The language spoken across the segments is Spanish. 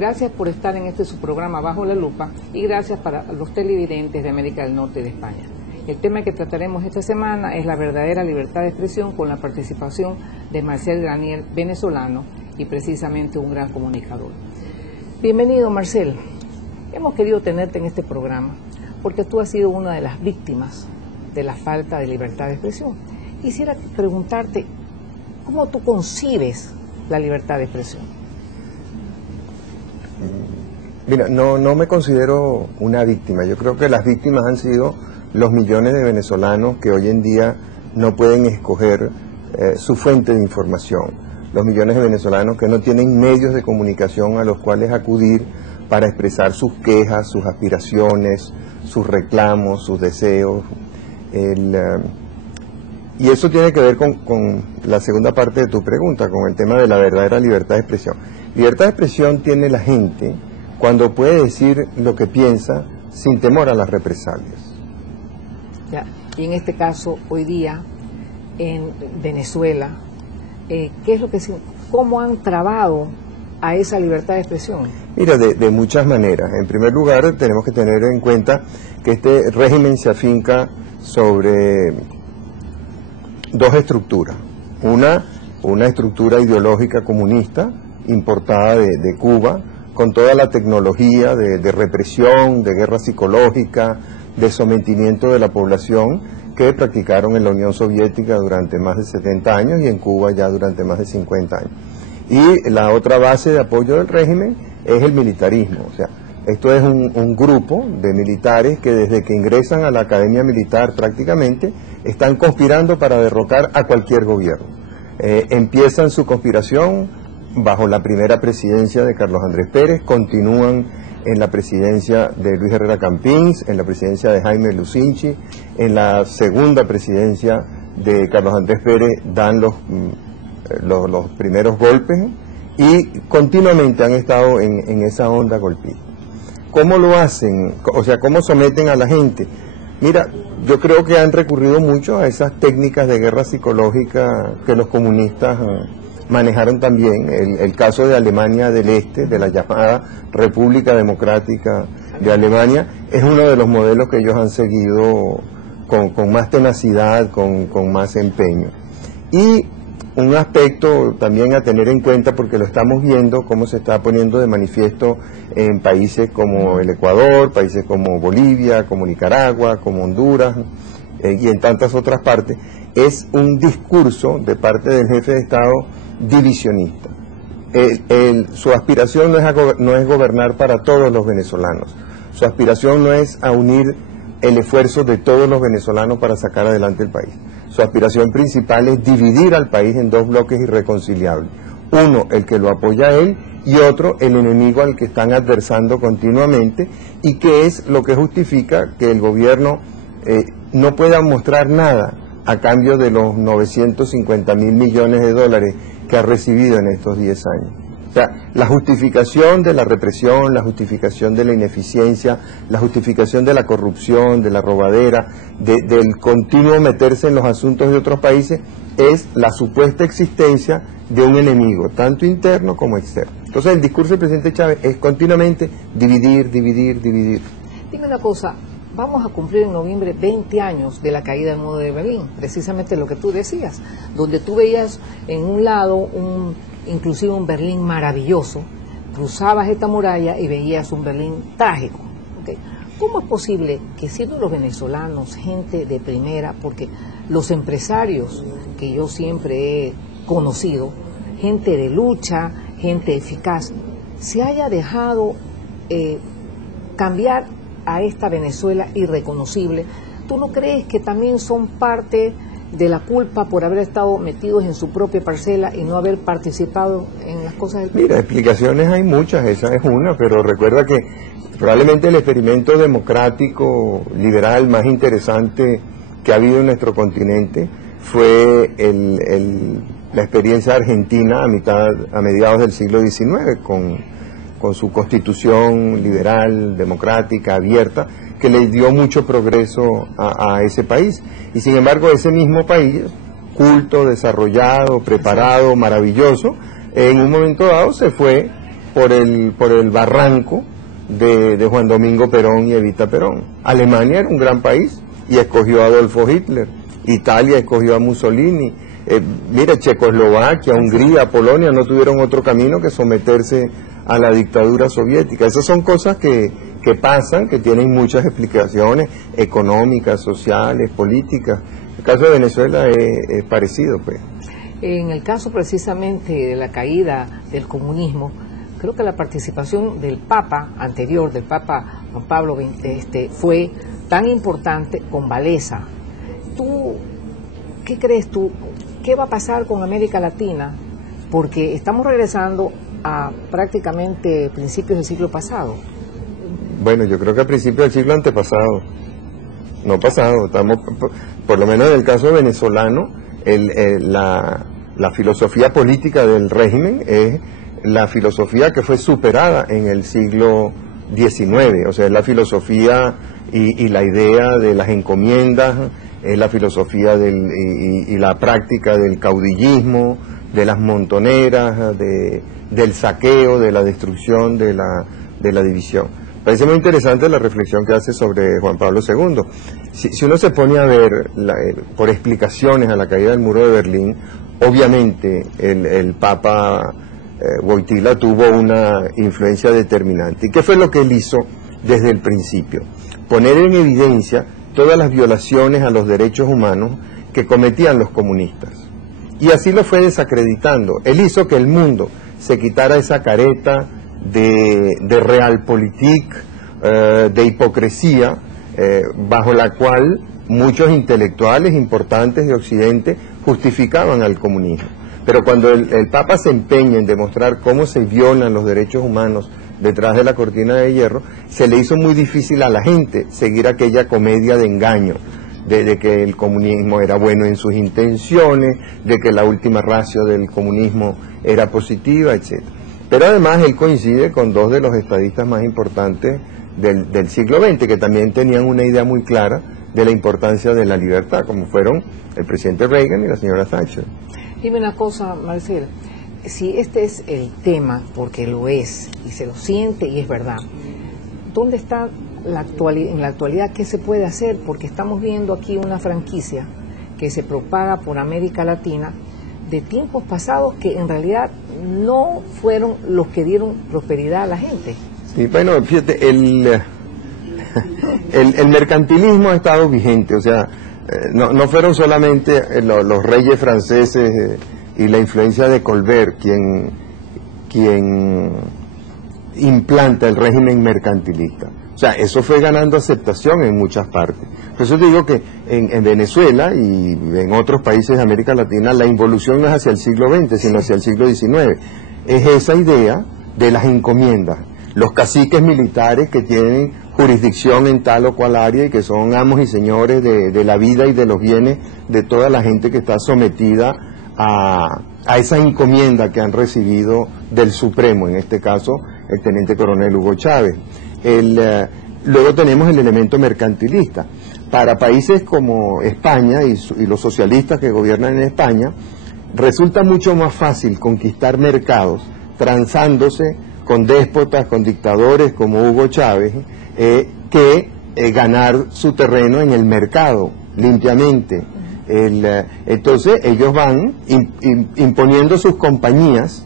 Gracias por estar en este su programa Bajo la Lupa y gracias para los televidentes de América del Norte y de España. El tema que trataremos esta semana es la verdadera libertad de expresión con la participación de Marcel Granier, venezolano y precisamente un gran comunicador. Bienvenido, Marcel. Hemos querido tenerte en este programa porque tú has sido una de las víctimas de la falta de libertad de expresión. Quisiera preguntarte, ¿cómo tú concibes la libertad de expresión? Mira, no me considero una víctima. Yo creo que las víctimas han sido los millones de venezolanos que hoy en día no pueden escoger su fuente de información. Los millones de venezolanos que no tienen medios de comunicación a los cuales acudir para expresar sus quejas, sus aspiraciones, sus reclamos, sus deseos. Y eso tiene que ver con la segunda parte de tu pregunta, con el tema de la verdadera libertad de expresión. Libertad de expresión tiene la gente cuando puede decir lo que piensa sin temor a las represalias. Ya. Y en este caso, hoy día, en Venezuela, ¿qué es lo que cómo han trabado a esa libertad de expresión? Mira, de muchas maneras. En primer lugar, tenemos que tener en cuenta que este régimen se afinca sobre dos estructuras. Una estructura ideológica comunista importada de Cuba, con toda la tecnología de represión, de guerra psicológica, de sometimiento de la población que practicaron en la Unión Soviética durante más de 70 años y en Cuba ya durante más de 50 años. Y la otra base de apoyo del régimen es el militarismo. O sea, esto es un grupo de militares que desde que ingresan a la academia militar prácticamente están conspirando para derrocar a cualquier gobierno. Empiezan su conspiración bajo la primera presidencia de Carlos Andrés Pérez, continúan en la presidencia de Luis Herrera Campins, en la presidencia de Jaime Lucinchi, en la segunda presidencia de Carlos Andrés Pérez dan los primeros golpes y continuamente han estado en esa onda golpista. ¿Cómo lo hacen? O sea, ¿cómo someten a la gente? Mira, yo creo que han recurrido mucho a esas técnicas de guerra psicológica que los comunistas manejaron también. El caso de Alemania del Este, de la llamada República Democrática de Alemania, es uno de los modelos que ellos han seguido con más tenacidad, con más empeño. Y un aspecto también a tener en cuenta, porque lo estamos viendo cómo se está poniendo de manifiesto en países como el Ecuador, países como Bolivia, como Nicaragua, como Honduras y en tantas otras partes, es un discurso de parte del jefe de Estado divisionista. Su aspiración no es gobernar para todos los venezolanos, su aspiración no es a unir el esfuerzo de todos los venezolanos para sacar adelante el país. Su aspiración principal es dividir al país en dos bloques irreconciliables. Uno, el que lo apoya a él, y otro, el enemigo al que están adversando continuamente, y que es lo que justifica que el gobierno no pueda mostrar nada a cambio de los 950.000 millones de dólares que ha recibido en estos 10 años. O sea, la justificación de la represión, la justificación de la ineficiencia, la justificación de la corrupción, de la robadera, del continuo meterse en los asuntos de otros países, es la supuesta existencia de un enemigo, tanto interno como externo. Entonces el discurso del presidente Chávez es continuamente dividir, dividir, dividir. Dime una cosa, vamos a cumplir en noviembre 20 años de la caída del muro de Berlín, precisamente lo que tú decías, donde tú veías en un lado inclusive un Berlín maravilloso, cruzabas esta muralla y veías un Berlín trágico. ¿Okay? ¿Cómo es posible que siendo los venezolanos gente de primera, porque los empresarios que yo siempre he conocido, gente de lucha, gente eficaz, se haya dejado cambiar a esta Venezuela irreconocible? ¿Tú no crees que también son parte de la culpa por haber estado metidos en su propia parcela y no haber participado en las cosas del país? Mira, explicaciones hay muchas, esa es una, pero recuerda que probablemente el experimento democrático liberal más interesante que ha habido en nuestro continente fue la experiencia argentina a mediados del siglo XIX, con su constitución liberal, democrática, abierta, que le dio mucho progreso a ese país. Y sin embargo, ese mismo país, culto, desarrollado, preparado, maravilloso, en un momento dado se fue por el barranco de Juan Domingo Perón y Evita Perón. Alemania era un gran país y escogió a Adolfo Hitler. Italia escogió a Mussolini. Mira, Checoslovaquia, Hungría, Polonia no tuvieron otro camino que someterse a la dictadura soviética. Esas son cosas que pasan, que tienen muchas explicaciones económicas, sociales, políticas. El caso de Venezuela es parecido, pues. En el caso precisamente de la caída del comunismo, creo que la participación del Papa anterior, del Papa Juan Pablo XX, fue tan importante con Wałęsa. ¿Qué crees tú? ¿Qué va a pasar con América Latina? Porque estamos regresando a prácticamente principios del siglo pasado. Bueno, yo creo que a principios del siglo antepasado, no pasado, estamos, por lo menos en el caso venezolano, la filosofía política del régimen es la filosofía que fue superada en el siglo XIX, o sea, es la filosofía y la idea de las encomiendas, es la filosofía y la práctica del caudillismo, de las montoneras, del saqueo, de la destrucción, de la división. Parece muy interesante la reflexión que hace sobre Juan Pablo II. Si uno se pone a ver por explicaciones a la caída del muro de Berlín, obviamente el Papa Wojtyła tuvo una influencia determinante. ¿Y qué fue lo que él hizo desde el principio? Poner en evidencia todas las violaciones a los derechos humanos que cometían los comunistas. Y así lo fue desacreditando. Él hizo que el mundo se quitara esa careta de realpolitik, de hipocresía, bajo la cual muchos intelectuales importantes de Occidente justificaban al comunismo. Pero cuando el Papa se empeña en demostrar cómo se violan los derechos humanos detrás de la cortina de hierro, se le hizo muy difícil a la gente seguir aquella comedia de engaño, de que el comunismo era bueno en sus intenciones, de que la última ratio del comunismo era positiva, etc. Pero además él coincide con dos de los estadistas más importantes del siglo XX, que también tenían una idea muy clara de la importancia de la libertad, como fueron el presidente Reagan y la señora Thatcher. Dime una cosa, Marcel, si este es el tema, porque lo es, y se lo siente y es verdad, ¿dónde está en la actualidad qué se puede hacer? Porque estamos viendo aquí una franquicia que se propaga por América Latina de tiempos pasados que en realidad no fueron los que dieron prosperidad a la gente. Sí, bueno, fíjate, el mercantilismo ha estado vigente, o sea, no fueron solamente los reyes franceses y la influencia de Colbert quien implanta el régimen mercantilista. O sea, eso fue ganando aceptación en muchas partes. Por eso te digo que en Venezuela y en otros países de América Latina la involución no es hacia el siglo XX, sino hacia el siglo XIX. Es esa idea de las encomiendas, los caciques militares que tienen jurisdicción en tal o cual área y que son amos y señores de la vida y de los bienes de toda la gente que está sometida a esa encomienda que han recibido del Supremo, en este caso el teniente coronel Hugo Chávez. Luego tenemos el elemento mercantilista. Para países como España y los socialistas que gobiernan en España, resulta mucho más fácil conquistar mercados transándose con déspotas, con dictadores como Hugo Chávez, que ganar su terreno en el mercado limpiamente. Entonces ellos van imponiendo sus compañías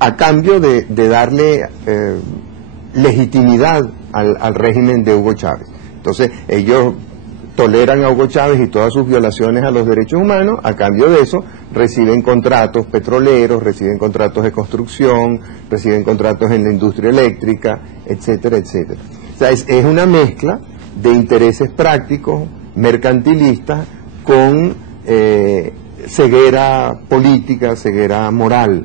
a cambio de darle legitimidad al régimen de Hugo Chávez. Entonces ellos toleran a Hugo Chávez y todas sus violaciones a los derechos humanos, a cambio de eso reciben contratos petroleros, reciben contratos de construcción, reciben contratos en la industria eléctrica, etcétera, etcétera. O sea, es una mezcla de intereses prácticos, mercantilistas, con ceguera política, ceguera moral.